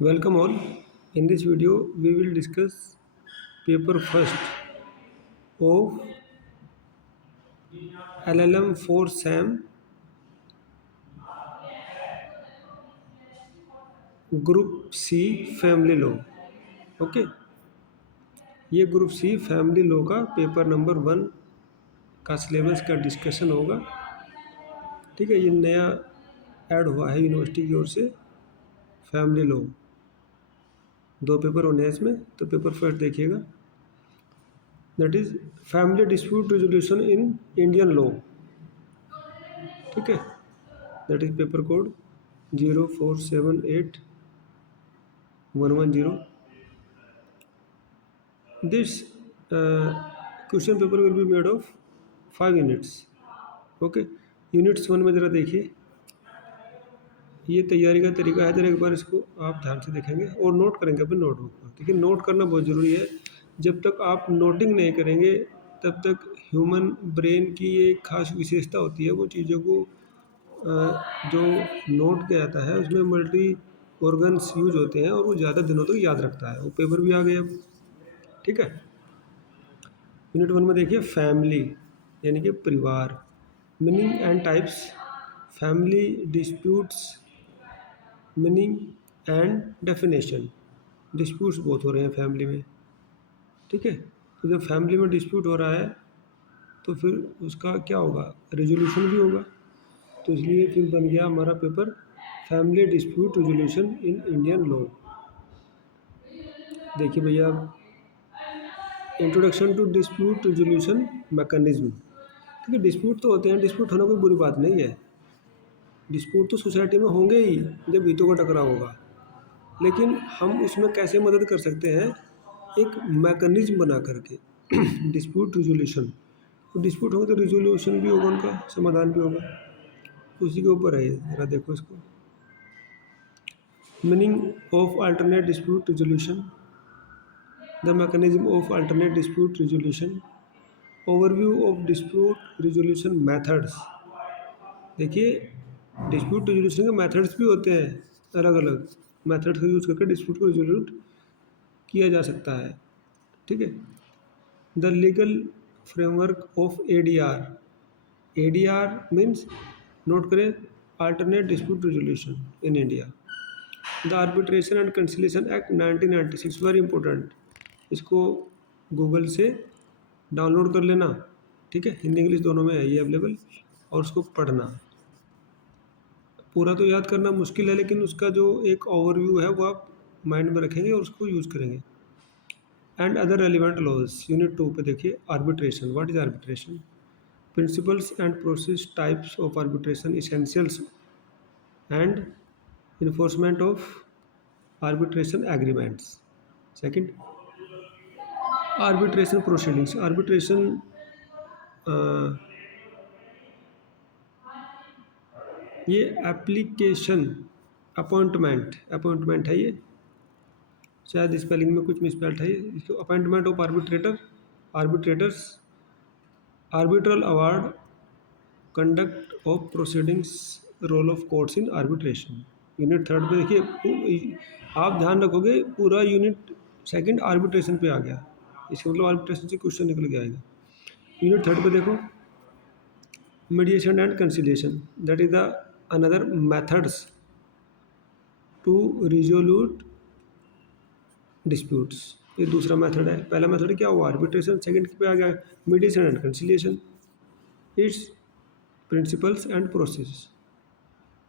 Welcome all. In this video, we will discuss paper first of LLM for SAM Group C Family Law. Okay, ये group C family law का paper number 1 का syllabus का discussion होगा। ठीक है, ये नया ऐड हुआ है यूनिवर्सिटी की ओर से फैमिली लॉ। 2 पेपर होने हैं इसमें, तो पेपर फर्स्ट देखिएगा, that is family dispute resolution in Indian law. ठीक है, that is paper code 0478110। This question paper will be made of 5 units. Okay, units 1 में ज़रा देखिए, ये तैयारी का तरीका है। ज़रा एक बार इसको आप ध्यान से देखेंगे और नोट करेंगे अपनी नोटबुक पर। देखिए, नोट करना बहुत ज़रूरी है। जब तक आप नोटिंग नहीं करेंगे तब तक ह्यूमन ब्रेन की ये एक खास विशेषता होती है, वो चीज़ों को जो नोट किया जाता है उसमें मल्टी ऑर्गन्स यूज होते हैं और वो ज़्यादा दिनों तक याद रखता है। वो पेपर भी आ गए अब। ठीक है, यूनिट 1 में देखिए, फैमिली यानी कि परिवार, meaning and types, family disputes, meaning and definition. Disputes बहुत हो रहे हैं फैमिली में। ठीक है, तो जब फैमिली में डिस्प्यूट हो रहा है तो फिर उसका क्या होगा, रेजोल्यूशन भी होगा। तो इसलिए फिर बन गया हमारा paper family dispute resolution in Indian law. देखिए भैया, introduction to dispute resolution mechanism. ठीक है, डिस्प्यूट तो होते हैं, डिस्प्यूट होना कोई बुरी बात नहीं है। डिस्प्यूट तो सोसाइटी में होंगे ही जब हितों का टकराव होगा, लेकिन हम उसमें कैसे मदद कर सकते हैं, एक मैकेनिज्म बना करके डिस्प्यूट रिजोल्यूशन। तो डिस्प्यूट होगा तो रिजोल्यूशन भी होगा, उनका समाधान भी होगा। उसी के ऊपर है ये, ज़रा देखो इसको। Meaning of alternate dispute resolution, the mechanism of alternate dispute resolution, overview of dispute resolution methods. देखिए, डिस्प्यूट रिजोल्यूशन के मेथड्स भी होते हैं, अलग अलग मेथड का यूज़ करके डिस्प्यूट को रिजोल्यूट किया जा सकता है। ठीक है, the legal framework of ADR। ADR means, note करें, alternate dispute resolution in India. The arbitration and conciliation act 1996, very important. इसको गूगल से डाउनलोड कर लेना। ठीक है, हिंदी इंग्लिश दोनों में है ये अवेलेबल, और उसको पढ़ना। पूरा तो याद करना मुश्किल है, लेकिन उसका जो एक ओवरव्यू है वो आप माइंड में रखेंगे और उसको यूज़ करेंगे। And other relevant laws, unit 2 पे देखिए, arbitration. What is arbitration? Principles and process, types of arbitration, essentials and enforcement of arbitration agreements. Second, arbitration proceedings. Arbitration ये एप्लीकेशन, अपॉइंटमेंट है ये, शायद स्पेलिंग में कुछ मिसपेल्ट है। इसको appointment of arbitrators, arbitral award, conduct of proceedings, role of courts in arbitration. Unit 3 पे देखिए, आप ध्यान रखोगे पूरा यूनिट 2 आर्बिट्रेशन पे आ गया। इसका मतलब आर्बिट्रेशन से क्वेश्चन निकल के आएगा। यूनिट 3 पे देखो, mediation and conciliation, that is the another methods to resolute disputes. ये दूसरा मेथड है। पहला मेथड क्या हुआ, आर्बिट्रेशन। सेकंड पे आ गया mediation and conciliation. It's principles and process,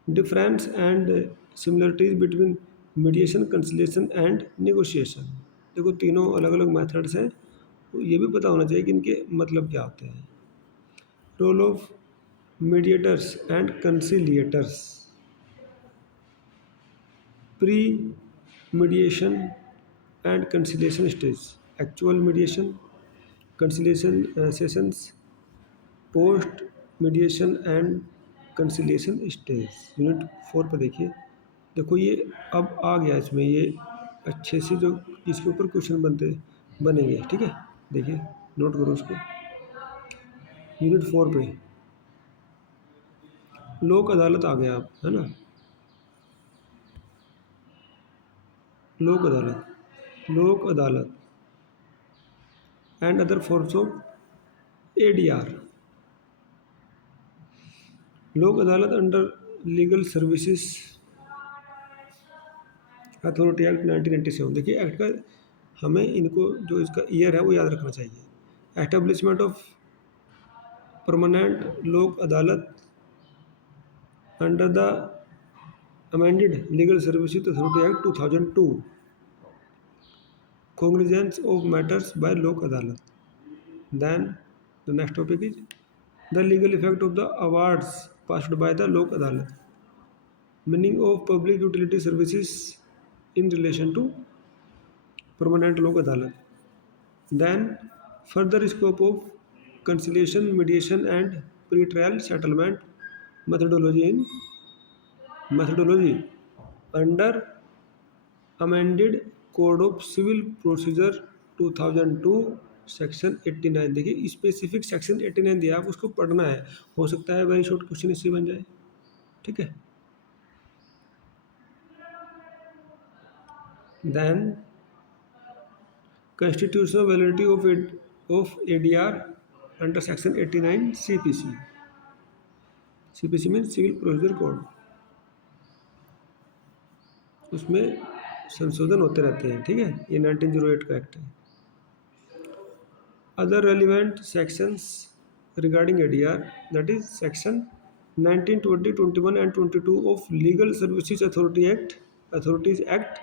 difference and similarities between mediation, conciliation and negotiation. देखो, तीनों अलग अलग मेथड्स हैं, तो ये भी पता होना चाहिए कि इनके मतलब क्या होते हैं। Role of mediators and conciliators, pre mediation and conciliation stage, actual mediation conciliation sessions, post mediation and conciliation stage. Unit 4 पर देखिए, देखो ये अब आ गया इसमें, ये अच्छे से जो इसके ऊपर क्वेश्चन बनेंगे। ठीक है, देखिए, नोट करो उसको। यूनिट 4 पे लोक अदालत आ गया, आप है ना। लोक अदालत and other forms of ADR। लोक अदालत under legal services authority act 1987। देखिए एक्ट का हमें इनको जो इसका ईयर है वो याद रखना चाहिए। एस्टेब्लिशमेंट ऑफ परमानेंट लोक अदालत under the amended legal services authority act 2002। Cognizance of matters by Lok Adalat। Then the next topic is the legal effect of the awards passed by the Lok Adalat. Meaning of public utility services in relation to permanent Lok Adalat. Then further scope of conciliation, mediation and pre-trial settlement methodology under amended code of civil procedure 2002 section 89। देखिए specific section 89 दिया, आप उसको पढ़ना है। हो सकता है very short question इससे बन जाए, ठीक है। Then constitutional validity of ADR under section 89 CPC mean civil procedure code. उसमें संशोधन होते रहते हैं, ठीक है। ये 1908 का एक्ट है। Other relevant sections regarding ADR, that is section 19, 20, 21 and 22 of Legal Services Authorities Act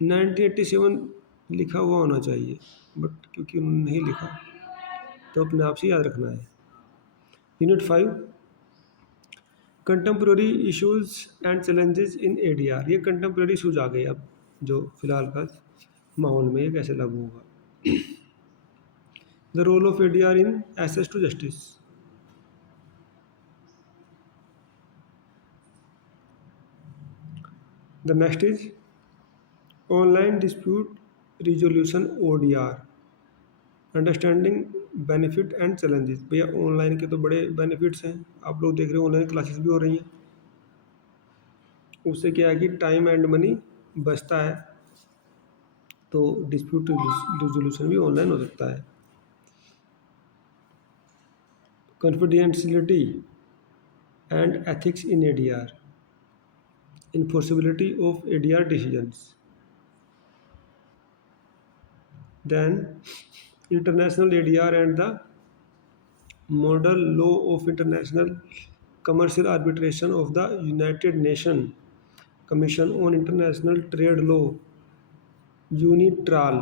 1987 लिखा हुआ होना चाहिए, बट क्योंकि उन्होंने नहीं लिखा तो अपने आप से याद रखना है। Unit 5 contemporary issues and challenges in ADR। ये कंटेम्प्रेरी इश्यूज आ गए अब जो फिलहाल का माहौल में ये कैसे लागू होगा। The role of ADR in access to justice. The next is online dispute resolution ODR understanding benefit and challenges. भैया ऑनलाइन के तो बड़े बेनिफिट्स हैं, आप लोग देख रहे हो ऑनलाइन क्लासेस भी हो रही हैं। उससे क्या है कि टाइम एंड मनी बचता है, तो डिस्प्यूट रिजोल्यूशन भी ऑनलाइन हो सकता है। Confidentiality and ethics in ADR, enforceability of ADR decisions. Then international ADR and the model law of international commercial arbitration of the United Nations Commission on International Trade Law UNITRAL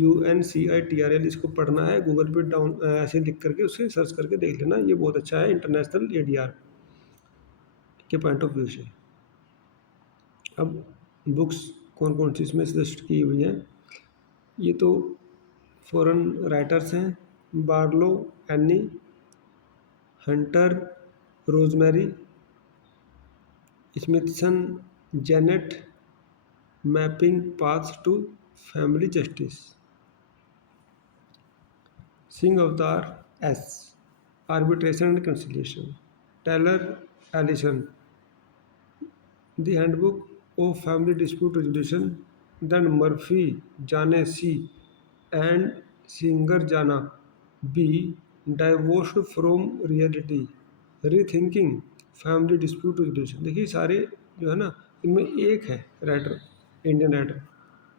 UNCITRAL। इसको पढ़ना है, Google पे down ऐसे लिख करके उसे search करके देख लेना, ये बहुत अच्छा है इंटरनेशनल ADR के पॉइंट ऑफ व्यू से। अब बुक्स कौन कौन सी इसमें सजेस्ट की हुई हैं, ये तो फॉरेन राइटर्स हैं। Barlow, Anne, Hunter, Rosemary, Smithson, Janet, mapping paths to family justice, Singh Avtar S, arbitration and conciliation, Taylor, Alison, the handbook of family dispute resolution, then Murphy, Jane C and Singer Jana B, divorced from reality, rethinking family dispute resolution। देखिए सारे जो है ना, इनमें एक है writer, Indian writer,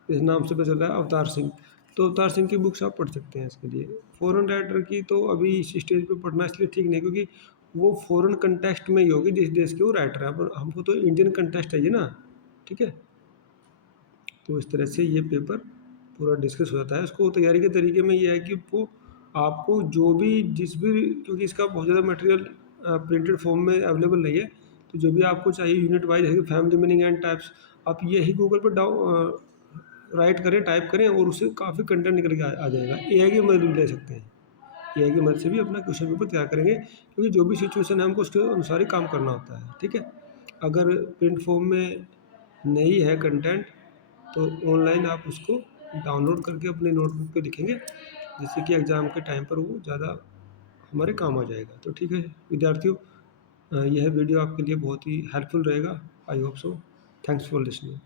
इस नाम से पता चलता है अवतार सिंह। तो अवतार सिंह की बुक्स आप पढ़ सकते हैं इसके लिए। फॉरेन राइटर की तो अभी इस स्टेज पे पढ़ना इसलिए ठीक नहीं, क्योंकि वो फॉरेन कंटेक्स्ट में ही होगी जिस देश के वो राइटर है, पर हमको तो इंडियन कंटेक्स्ट चाहिए ना, ठीक है। तो इस तरह से ये पेपर पूरा डिस्कस हो जाता है। इसको तैयारी के तरीके में ये है कि वो आपको जो भी जिस भी, क्योंकि इसका बहुत ज़्यादा मटेरियल प्रिंटेड फॉर्म में अवेलेबल नहीं है, तो जो भी आपको चाहिए यूनिट वाइज है, फैमिली मीनिंग एंड टाइप्स, आप यही गूगल पर राइट करें, टाइप करें और उससे काफ़ी कंटेंट निकल के आ जाएगा। AI की मदद भी ले सकते हैं, AI की मदद से भी अपना क्वेश्चन पेपर तैयार करेंगे, क्योंकि जो भी सिचुएशन है हमको उसके अनुसार ही काम करना होता है, ठीक है। अगर प्रिंट फॉर्म में नहीं है कंटेंट तो ऑनलाइन आप उसको डाउनलोड करके अपने नोटबुक पे लिखेंगे, जिससे कि एग्ज़ाम के टाइम पर वो ज़्यादा हमारे काम आ जाएगा। तो ठीक है विद्यार्थियों, यह वीडियो आपके लिए बहुत ही हेल्पफुल रहेगा। I hope so. Thanks for listening.